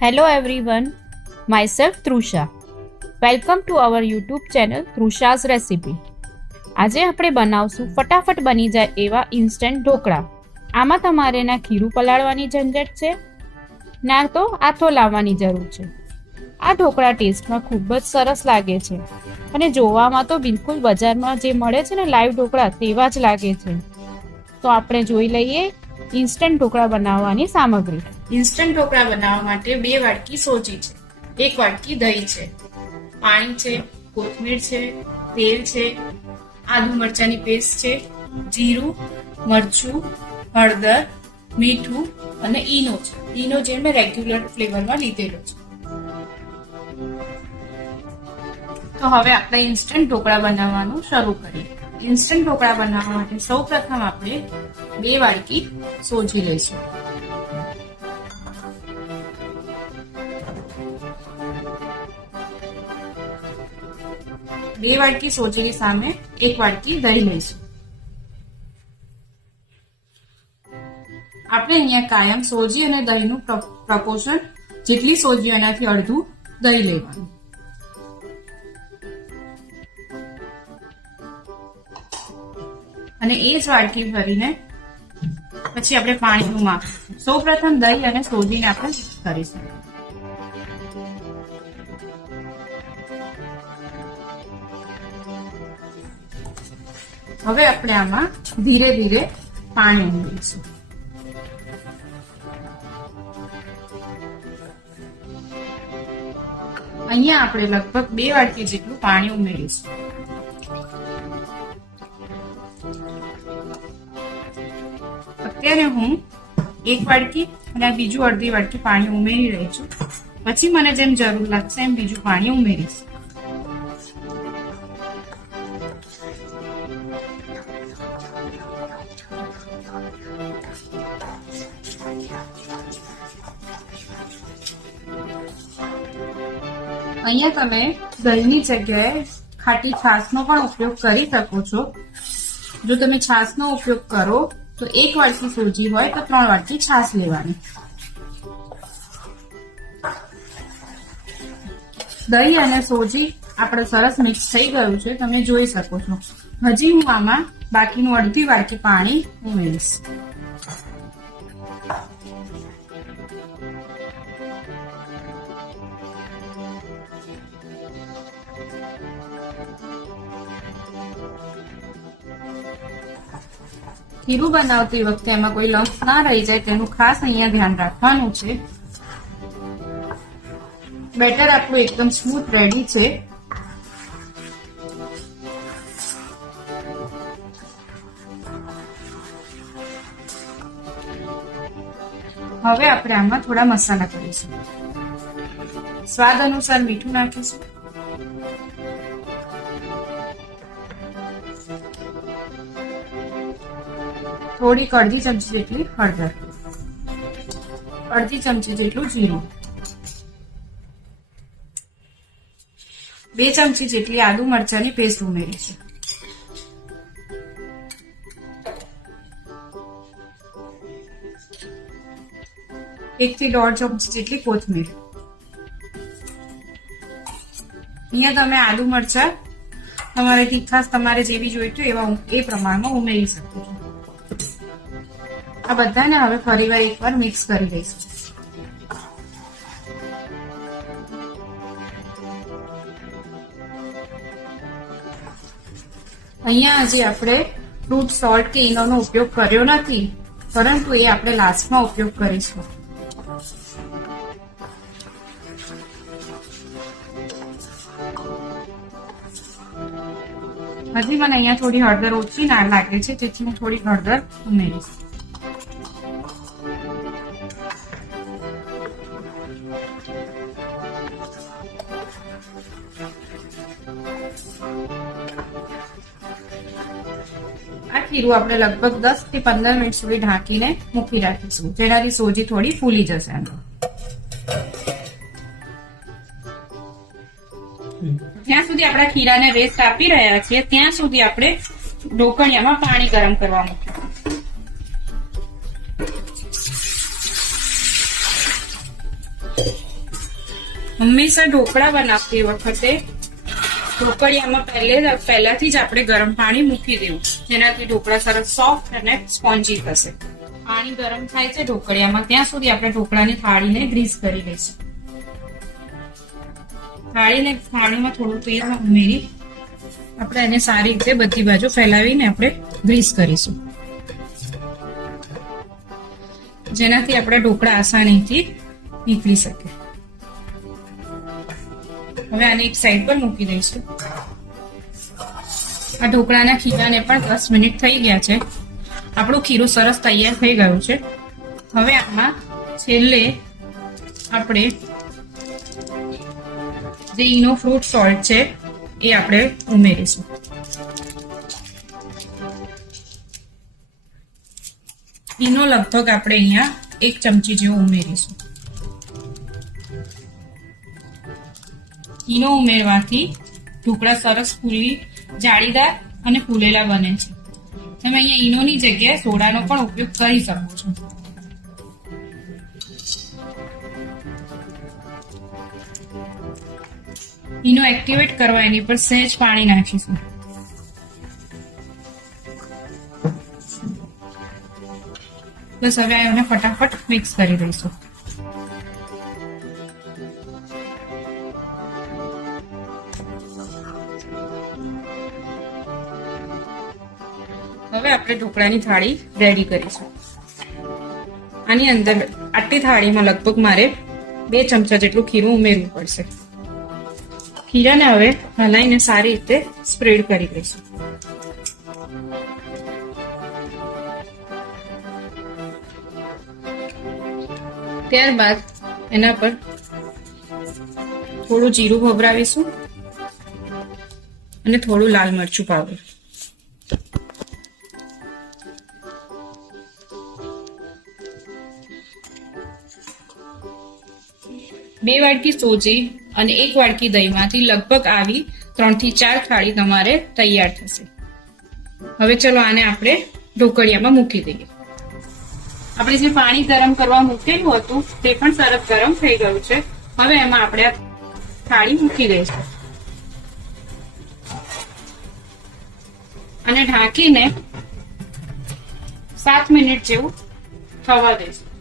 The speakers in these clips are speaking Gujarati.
Hello myself Trusha welcome to our YouTube channel Trusha's recipe આજે આપણે બનાવશું ફટાફટ બની જાય એવા ઇન્સ્ટન્ટ ઢોકળા. આમાં તમારે ના ખીરું પલાળવાની ઝંઝટ છે, ના તો આથો લાવવાની જરૂર છે. આ ઢોકળા ટેસ્ટમાં ખૂબ જ સરસ લાગે છે અને જોવામાં તો બિલકુલ બજારમાં જે મળે છે ને લાઈવ ઢોકળા તેવા જ લાગે છે. તો આપણે જોઈ લઈએ ઇન્સ્ટન્ટ ઢોકળા બનાવવાની સામગ્રી. ઇન્સ્ટન્ટ ઢોકળા બનાવવા માટે બે વાટકી સોજી છે, એક વાટકી દહીં છે, પાણી છે, કોથમીર છે, તેલ છે, આદુ મરચાની પેસ્ટ છે, જીરું, મરચું, હળદર, મીઠું અને ઈનો છે. ઈનો જે મેં રેગ્યુલર ફ્લેવરમાં લીધેલો છે. તો હવે આપણે ઇન્સ્ટન્ટ ઢોકળા બનાવવાનું શરૂ કરીએ. ઇન્સ્ટન્ટ ઢોકળા બનાવવા માટે સૌ પ્રથમ આપણે બે વાટકી સોજી લઈશું. બે વાટકી સોજીની સામે, એક વાટકી દહીં લઈશું. આપણે અહીંયા કાયમ સોજી અને દહીંનું પ્રપોર્શન જેટલી સોજી એનાથી અડધું દહીં લેવાનું. અને એ જ વાટકી ભરીને પછી આપણે પાણીનું માપ. સૌ પ્રથમ દહીં અને સોજીને આપણે કરીશું હવે આપણે આમાં ધીરે ધીરે પાણી ઉમેરીશું. અહીંયા આપણે લગભગ બે વાટકી જેટલું પાણી ઉમેરીશું. અત્યારે હું એક વાટકી અને બીજું અડધી વાટકી પાણી ઉમેરી રહી છું. પછી મને જેમ જરૂર લાગશે એમ બીજું પાણી ઉમેરીશ. અહીંયા તમે દહીંની જગ્યાએ ખાટી છાશનો પણ ઉપયોગ કરી શકો છો. જો તમે છાશનો ઉપયોગ કરો, તો એક વાટકી સોજી હોય, તો ત્રણ વાટકી છાશ લેવાની. દહીં અને સોજી આપણે સરસ મિક્સ થઈ ગયું છે, તમે જોઈ શકો છો. હજી હું આમાં બાકીનું અડધી વાટકી પાણી ઉમેરીશ. ખીરું બનાવતી વખતે એમાં કોઈ લમ્પ ના રહી જાય તેનું ખાસ અહીંયા ધ્યાન રાખવાનું છે. બેટર આપણું એકદમ સ્મૂથ રેડી છે. હવે આપણે આમાં થોડા મસાલા કરીશું. સ્વાદ અનુસાર મીઠું નાખીશું. થોડીક અડધી ચમચી જેટલી હળદર. અડધી ચમચી જેટલું જીરું. બે ચમચી જેટલી આદુ મરચાની પેસ્ટ ઉમેરીશું એક થી દોઢ ચમચી જેટલી કોથમીર. અહીંયા તમે આદુ મરચા તમારે તીખાસ તમારે જેવી જોઈતું એવા એ પ્રમાણમાં ઉમેરી શકો છો. આ બધાને હવે ફરીવાર એકવાર મિક્સ કરી દઈશું. અહીંયા આજે આપણે ફ્રૂટ સોલ્ટ કે ઈનોનો ઉપયોગ કર્યો નથી, પરંતુ એ આપણે લાસ્ટમાં ઉપયોગ કરીશું. હજી મને અહીંયા થોડી હળદર ઓછી ના લાગે છે, તેથી હું થોડી હળદર ઉમેરીશ. આ ખીરું આપણે લગભગ દસથી પંદર મિનિટ સુધી ઢાંકીને મૂકી રાખીશું. જેનાથી સોજી થોડી ફૂલી જશે જ્યાં સુધી આપણા ખીરાને રેસ્ટ આપી રહ્યા છીએ, ત્યાં સુધી આપણે ઢોકળિયામાં પાણી ગરમ કરવા મૂકીશું. હંમેશા ઢોકળા બનાવતી વખતે ઢોકળિયામાં પહેલે પહેલાથી જ આપણે ગરમ પાણી મૂકી દેવું. જેનાથી ઢોકળા સરસ સોફ્ટ અને સ્પોન્જી થશે. પાણી ગરમ થાય છે ઢોકળિયામાં, ત્યાં સુધી આપણે ઢોકળાની થાળીને ગ્રીસ કરી લઈશું. થાળીને પાણીમાં થોડું તેલ ઉમેરી આપણે એને સારી રીતે બધી બાજુ ફેલાવીને આપણે ગ્રીસ કરીશું. જેનાથી આપણા ઢોકળા આસાનીથી નીકળી શકે. હવે આને એક સાઈડ પર મૂકી દઈશું. આ ઢોકળાના ખીરાને પણ દસ મિનિટ થઈ ગયા છે. આપણું ખીરું સરસ તૈયાર થઈ ગયું છે. હવે આમાં છેલ્લે આપણે જે ઈનો ફ્રૂટ સોલ્ટ છે, એ આપણે ઉમેરીશું. ઈનો લગભગ આપણે અહીંયા એક ચમચી જેવો ઉમેરીશું. ઈનો ઉમેરવાથી ઢોકળા સરસ ફૂલી જાળીદાર અને ફૂલેલા બને છે. તમે અહીંયા ઈનોની જગ્યાએ સોડાનો પણ ઉપયોગ કરી શકો છો. ઈનો એક્ટિવેટ કરવા એની પર સહેજ પાણી નાખીશું. બસ હવે એને ફટાફટ મિક્સ કરી દઈશું. હવે આપણે ઢોકળાની થાળી રેડી કરીશું. આની અંદર આટલી થાળીમાં લગભગ મારે બે ચમચા જેટલું ખીરું ઉમેરવું પડશે. ખીરાને હવે હલાઈને સારી રીતે સ્પ્રેડ કરી દઈશું ત્યારબાદ એના પર થોડું જીરું ભભરાવીશું અને થોડું લાલ મરચું પાવડર બે વાડકી સોજી અને એક વાડકી દહીંમાંથી લગભગ આવી ત્રણથી ચાર થાળી તમારે તૈયાર થશે. હવે ચલો આને આપણે ઢોકળિયામાં મૂકી દઈએ. આપણે જે પાણી ગરમ કરવા મૂકેલું હતું તે પણ સરસ ગરમ થઈ ગયું છે. હવે એમાં આપણે થાળી મૂકી દઈશું. અને ઢાંકીને સાત મિનિટ જેવું થવા દઈશું.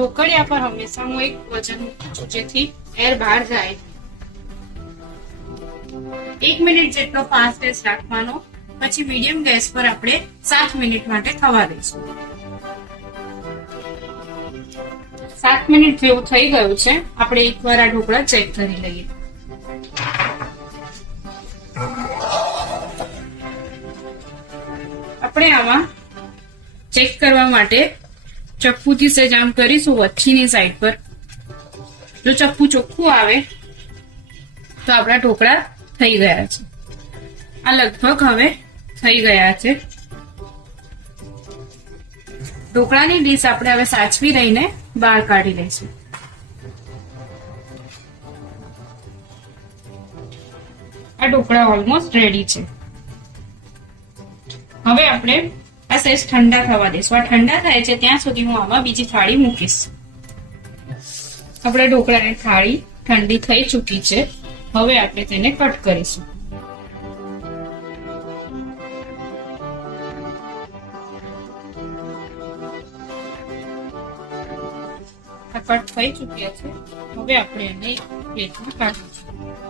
ઢોકળિયા પર હંમેશા હું એક વજન મૂકું જેથી એર બહાર જાય. એક મિનિટ જેટલો ફાસ્ટ ગેસ રાખવાનો, પછી મીડિયમ ગેસ પર આપણે સાત મિનિટ માટે થવા દઈશું. સાત મિનિટ જેવું થઈ ગયું છે. આપણે એકવાર આ ઢોકળા ચેક કરી લઈએ. આપણે આમાં ચેક કરવા માટે ચપ્પુથી સહેજ આમ કરીશું, વચ્ચેની સાઈડ પર. જો ચપ્પુ ચોખ્ખું આવે, તો આપણા ઢોકળા થઈ ગયા છે. આ લગભગ હવે થઈ ગયા છે. ઢોકળાની ડીશ આપણે હવે સાચવી રહીને બહાર કાઢી લઈશું. આ ઢોકળા ઓલમોસ્ટ રેડી છે. હવે આપણે આ ઠંડા થવા દઈશું. આ ઠંડા થાય છે ત્યાં સુધી હું આમાં બીજી થાળી મૂકીશ. આપણે ઢોકળાની થાળી ઠંડી થઈ ચૂકી છે. હવે આપણે તેને કટ કરીશું. કટ થઈ ચૂક્યા છે. હવે આપણે એને પ્લેટમાં કાઢીશું.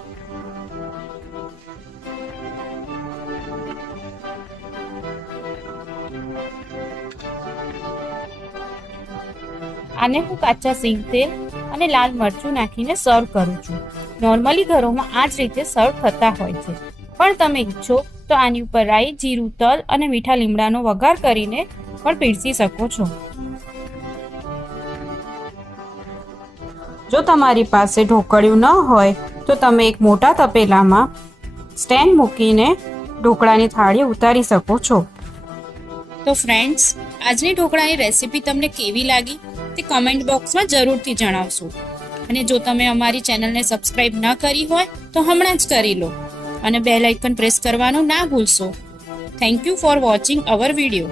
આને હું કાચા સિંગ તેલ અને લાલ મરચું નાખીને સર્વ કરું છું. નોર્મલી ઘરોમાં આ જ રીતે સર્વ થતા હોય છે. પણ તમે ઈચ્છો તો આની ઉપર રાઈ, જીરું, તલ અને મીઠા લીમડાનો વઘાર કરીને પણ પીરસી શકો છો. જો તમારી પાસે ઢોકળિયું ન હોય, તો તમે એક મોટા તપેલામાં સ્ટેન્ડ મૂકીને ઢોકળાની થાળી ઉતારી શકો છો. તો ફ્રેન્ડ્સ આજની ઢોકળાની રેસીપી તમને કેવી લાગી? તે કોમેન્ટ બોક્સમાં જરૂરથી જણાવશો. અને જો તમે અમારી ચેનલને સબસ્ક્રાઇબ ન કરી હોય, તો હમણાં જ કરી લો. અને બેલ આઇકન પ્રેસ કરવાનું ના ભૂલશો. Thank you for watching our video